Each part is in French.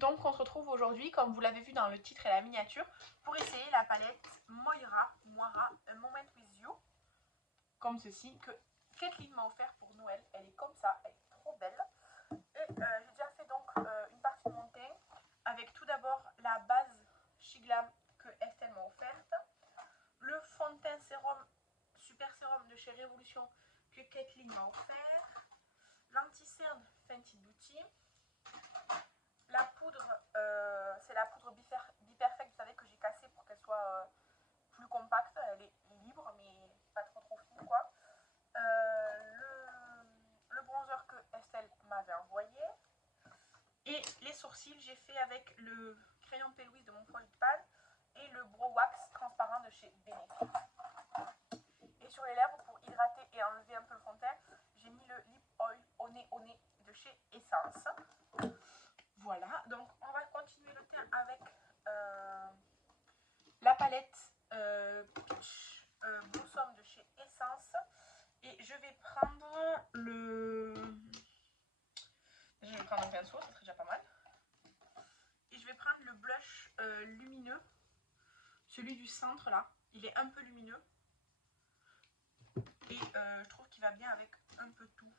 Donc on se retrouve aujourd'hui, comme vous l'avez vu dans le titre et la miniature, pour essayer la palette Moira, A Moment With You, comme ceci, que Kathleen m'a offert pour Noël. Elle est comme ça, elle est trop belle. Et j'ai déjà fait donc une partie de mon teint, avec tout d'abord la base Shiglam que Estelle m'a offerte, le fond de teint sérum, super sérum de chez Révolution que Kathleen m'a offert, l'anti-cerne Fenty Beauty, la poudre, c'est la poudre Biperfect, vous savez, que j'ai cassée pour qu'elle soit plus compacte. Elle est libre, mais pas trop fine, quoi. Le bronzer que Estelle m'avait envoyé. Et les sourcils, j'ai fait avec le crayon P. Louise de mon Project Pad et le Brow Wax transparent de chez Benefit. Et sur les lèvres, pour hydrater et enlever un peu le fond de teint, j'ai mis le Lip Oil au nez de chez Essence. Voilà, donc on va continuer le teint avec la palette Peach Blossom de chez Essence. Et je vais prendre le... Je vais prendre un pinceau, ça serait déjà pas mal. Et je vais prendre le blush lumineux, celui du centre là. Il est un peu lumineux. Et je trouve qu'il va bien avec un peu tout.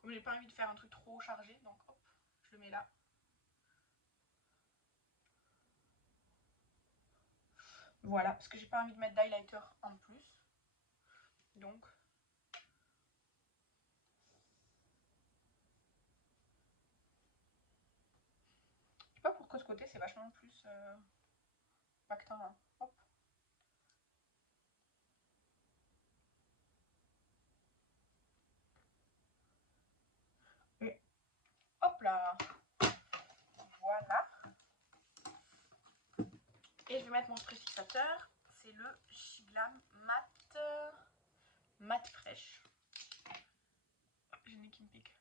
Comme j'ai pas envie de faire un truc trop chargé, donc hop, je le mets là. Voilà, parce que j'ai pas envie de mettre d'highlighter en plus. Donc, je sais pas pourquoi ce côté c'est vachement plus pactant là. Hop. Et hop là. Voilà. Et je vais mettre mon spray fixateur. C'est le Shiglam Matte Fraîche. J'ai le nez qui me pique.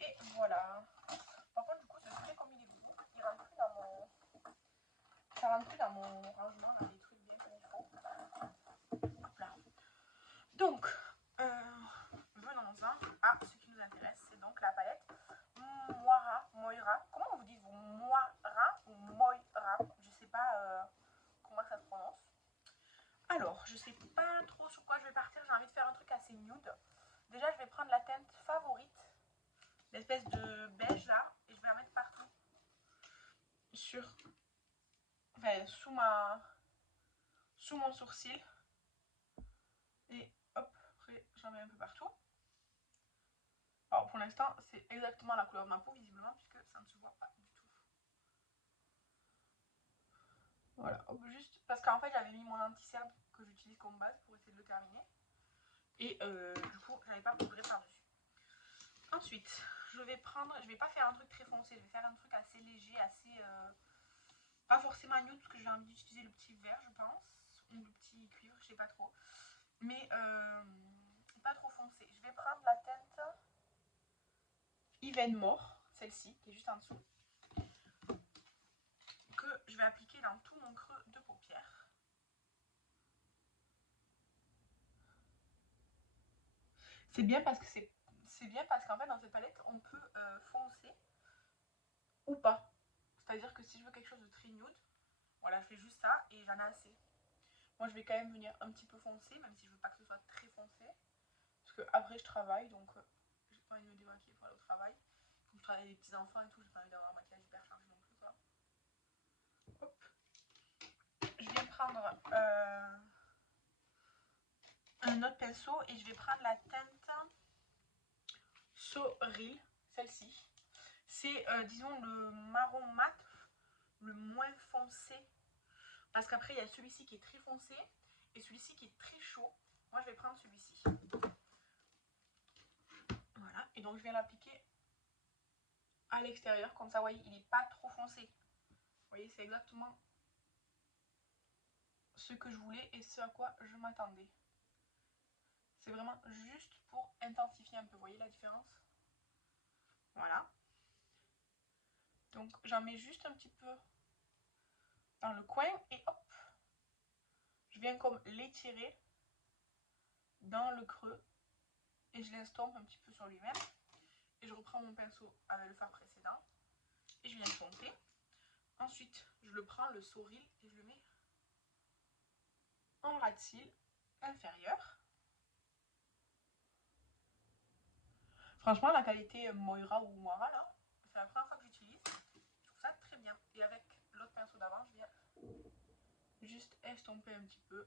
Et voilà. Par contre, du coup, ce spray, comme il est gros, il rentre plus dans mon... Ça rentre plus dans mon rangement, dans les trucs bien comme il faut. Hop là. Donc, venons-en à ce qui nous intéresse. C'est donc la palette Moira. Comment vous dites vous, Moira ou Moira? Je sais pas comment ça se prononce. Alors, je sais pas trop sur quoi je vais partir. J'ai envie de faire un truc assez nude. Déjà, je vais prendre la teinte favorite, l'espèce de beige là, et je vais la mettre partout. Enfin, sous mon sourcil. Et hop, après, j'en mets un peu partout. Alors, pour l'instant, c'est exactement la couleur de ma peau, visiblement, puisque ça ne se voit pas du tout. Voilà, hop, juste parce qu'en fait, j'avais mis mon anti-cerne que j'utilise comme base pour essayer de le terminer. Et du coup, j'avais pas poudré par-dessus. Ensuite, je vais pas faire un truc très foncé, je vais faire un truc assez léger, assez... pas forcément nude, parce que j'ai envie d'utiliser le petit vert, je pense, ou le petit cuivre, je sais pas trop. Mais pas trop foncé. Je vais prendre la teinte Even More, celle-ci, qui est juste en dessous, que je vais appliquer dans tout mon creux de paupière. C'est bien parce qu'en fait dans cette palette on peut foncer ou pas. C'est-à-dire que si je veux quelque chose de très nude, voilà, je fais juste ça et j'en ai assez. Moi je vais quand même venir un petit peu foncer, même si je veux pas que ce soit très foncé. Parce que après je travaille, donc j'ai pas envie de me démaquiller pour aller au travail. Comme je travaille avec des petits enfants et tout, j'ai pas envie d'avoir un maquillage hyper chargé non plus, quoi. Hop. Je vais prendre un autre pinceau et je vais prendre la teinte So Real, celle-ci. C'est disons le marron mat le moins foncé, parce qu'après il y a celui-ci qui est très foncé et celui-ci qui est très chaud. Moi je vais prendre celui-ci. Voilà, et donc je viens l'appliquer à l'extérieur, comme ça vous voyez il n'est pas trop foncé. Vous voyez, c'est exactement ce que je voulais et ce à quoi je m'attendais. C'est vraiment juste pour intensifier un peu, vous voyez la différence? Voilà. Donc j'en mets juste un petit peu dans le coin et hop, je viens comme l'étirer dans le creux et je l'estompe un petit peu sur lui-même. Et je reprends mon pinceau avec le fard précédent et je viens estomper. Ensuite, je le prends, le souril, et je le mets en ras de cils inférieur. Franchement, la qualité Moira ou Moira, là, c'est la première fois que j'utilise. Je trouve ça très bien. Et avec l'autre pinceau d'avant, je viens juste estomper un petit peu.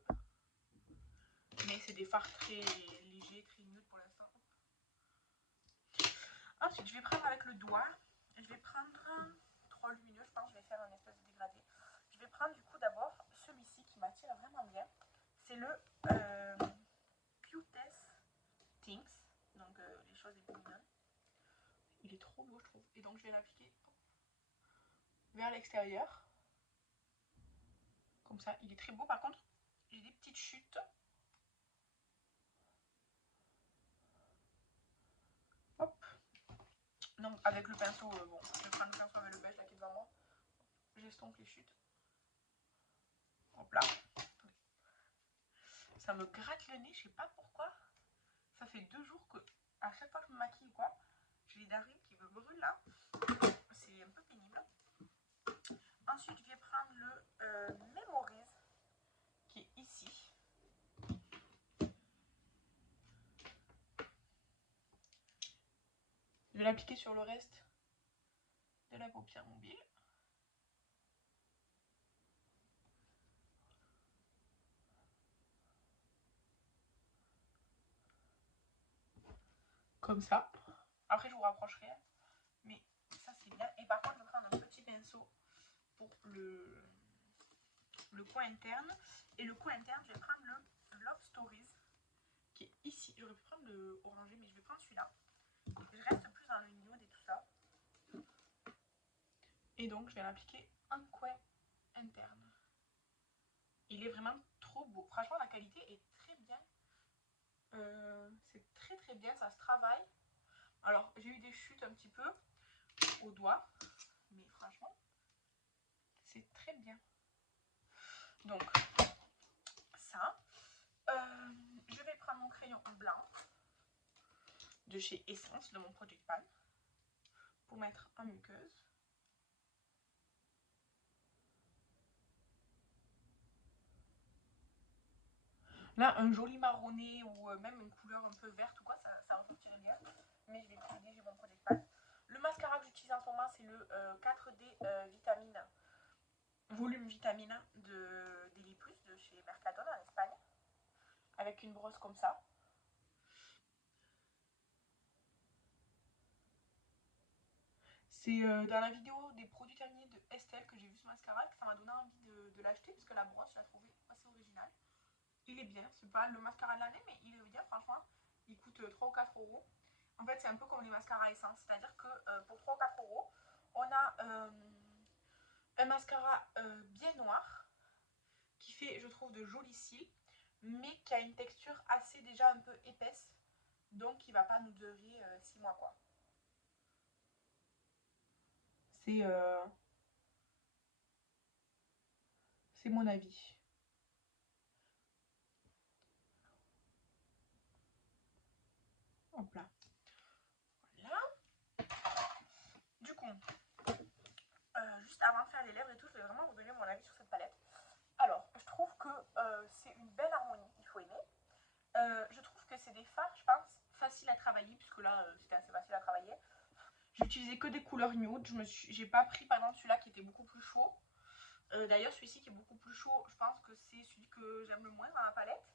Mais c'est des fards très légers, très nude pour l'instant. Ensuite, je vais prendre avec le doigt. Je vais prendre 3 lumineux, je pense que je vais faire un espèce de dégradé. Je vais prendre du coup d'abord celui-ci qui m'attire vraiment bien. C'est le Cutest Things, donc les choses les plus mignonnes. Il est trop beau je trouve. Et donc je vais l'appliquer vers l'extérieur. Comme ça, il est très beau. Par contre, j'ai des petites chutes. Hop. Donc avec le pinceau, bon, je vais prendre le pinceau avec le beige là qui est devant moi. J'estompe les chutes. Hop là. Ça me gratte le nez, je sais pas pourquoi. Ça fait 2 jours que à chaque fois que je me maquille ou quoi, j'ai les narines qui me brûlent là. C'est un peu pénible. Ensuite, je vais prendre le Memories qui est ici. Je vais l'appliquer sur le reste de la paupière mobile. Comme ça. Après, je vous rapprocherai. Mais ça, c'est bien. Et par contre, je vais prendre un petit pinceau pour le coin interne. Et le coin interne, je vais prendre le Love Stories qui est ici. J'aurais pu prendre le orangé, mais je vais prendre celui-là. Je reste plus dans le nude et tout ça. Et donc, je vais l'appliquer en coin interne. Il est vraiment trop beau. Franchement, la qualité est très bien. C'est très très bien, ça se travaille. Alors, j'ai eu des chutes un petit peu au doigt, mais franchement, c'est très bien. Donc, ça. Je vais prendre mon crayon blanc de chez Essence, de mon Project Pan, pour mettre en muqueuse. Là, un joli marronné ou même une couleur un peu verte ou quoi, ça ressortirait bien. Mais je vais privilégier mon Project Pan. Le mascara que j'utilise en ce moment, c'est le 4D Vitamine, volume vitamine de Daily Plus de chez Mercadona en Espagne. Avec une brosse comme ça. C'est dans la vidéo des produits terminés de Estelle que j'ai vu ce mascara que ça m'a donné envie de l'acheter parce que la brosse, je la trouvais assez originale. Il est bien, c'est pas le mascara de l'année, mais il est bien, franchement. Il coûte 3 ou 4 euros. En fait, c'est un peu comme les mascaras essence, c'est-à-dire que pour 3 ou 4 euros, on a un mascara bien noir qui fait, je trouve, de jolis cils, mais qui a une texture assez déjà un peu épaisse, donc qui va pas nous durer 6 mois quoi. C'est mon avis. Hop là. Voilà. Du coup, juste avant de faire les lèvres et tout, je vais vraiment vous donner mon avis sur cette palette. Alors, je trouve que c'est une belle harmonie, il faut aimer. Je trouve que c'est des fards, je pense, faciles à travailler, puisque là, c'était assez facile à travailler. J'ai utilisé que des couleurs nude. J'ai pas pris, par exemple, celui-là qui était beaucoup plus chaud. D'ailleurs, celui-ci qui est beaucoup plus chaud, je pense que c'est celui que j'aime le moins dans la palette.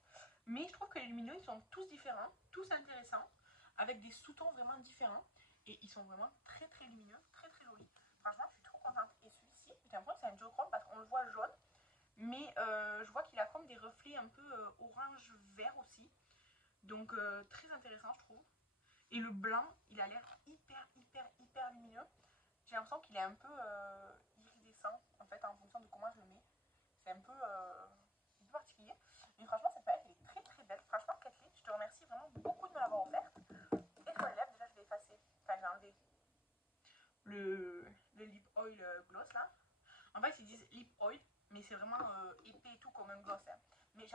Mais je trouve que les lumineux, ils sont tous différents, tous intéressants, avec des sous-tons vraiment différents. Et ils sont vraiment très très lumineux, très très jolis. Franchement, je suis trop contente. Et celui-ci, j'ai l'impression que c'est un duochrome parce qu'on le voit jaune. Mais je vois qu'il a comme des reflets un peu orange-vert aussi. Donc très intéressant, je trouve. Et le blanc, il a l'air hyper lumineux. J'ai l'impression qu'il est un peu iridescent en fait en fonction de comment je le mets. C'est un peu particulier. Mais franchement, cette palette elle est très très belle. Franchement, Kathleen, je te remercie vraiment beaucoup de me l'avoir offerte. Et sur les lèvres, déjà, je vais effacer. Enfin, je vais enlever le lip oil gloss là. En fait, ils disent lip oil, mais c'est vraiment épais et tout comme un gloss. Hein. Mais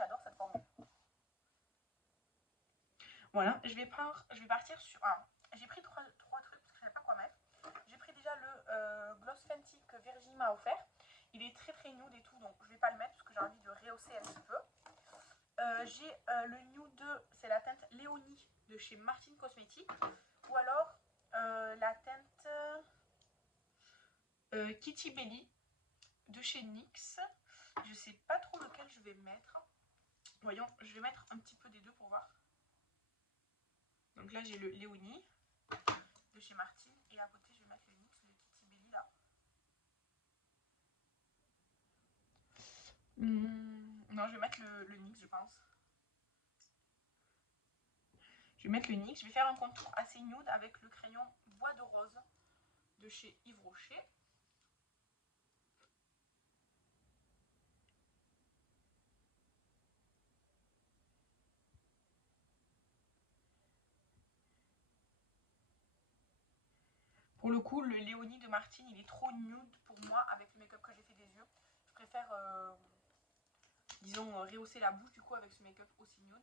Voilà, je vais partir sur... j'ai pris trois trucs parce que je ne savais pas quoi mettre. J'ai pris déjà le Gloss Fenty que Virginie m'a offert. Il est très très nude et tout, donc je ne vais pas le mettre parce que j'ai envie de rehausser un petit peu. J'ai le nude, c'est la teinte Léonie de chez Martine Cosmetics. Ou alors la teinte Kitty Belly de chez NYX. Je sais pas trop lequel je vais mettre. Voyons, je vais mettre un petit peu des deux pour voir. Donc là j'ai le Léonie de chez Martine et à côté je vais mettre le NYX de Kitty Belly là. Non, je vais mettre le NYX je pense. Je vais mettre le NYX, je vais faire un contour assez nude avec le crayon Bois de Rose de chez Yves Rocher. Pour le coup, le Léonie de Martine, il est trop nude pour moi avec le make-up que j'ai fait des yeux. Je préfère, disons, rehausser la bouche du coup avec ce make-up aussi nude.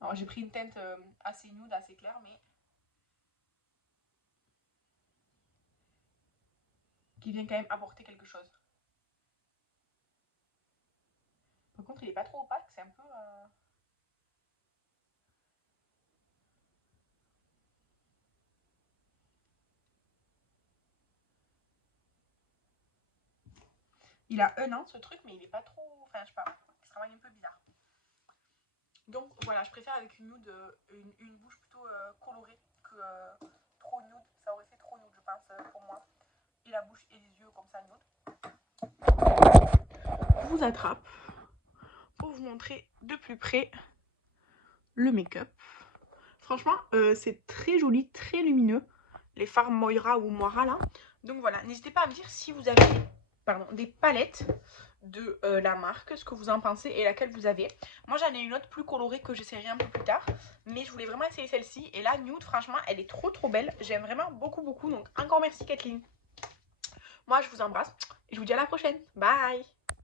Alors j'ai pris une teinte assez nude, assez claire, mais qui vient quand même apporter quelque chose. Par contre, il est pas trop opaque, c'est un peu... Il a un an ce truc, mais il est pas trop... Enfin, je sais pas, il se travaille un peu bizarre. Donc voilà, je préfère avec une nude, une bouche plutôt colorée que trop nude. Ça aurait fait trop nude, je pense, pour moi. Et la bouche et les yeux comme ça nude. Je vous attrape pour vous montrer de plus près le make-up. Franchement, c'est très joli, très lumineux. Les fards Moira ou Moira là. Donc voilà, n'hésitez pas à me dire si vous avez des palettes de la marque, ce que vous en pensez et laquelle vous avez. Moi j'en ai une autre plus colorée que j'essaierai un peu plus tard, mais je voulais vraiment essayer celle-ci et la nude franchement elle est trop belle, j'aime vraiment beaucoup donc encore merci Kathleen. Moi je vous embrasse et je vous dis à la prochaine, bye.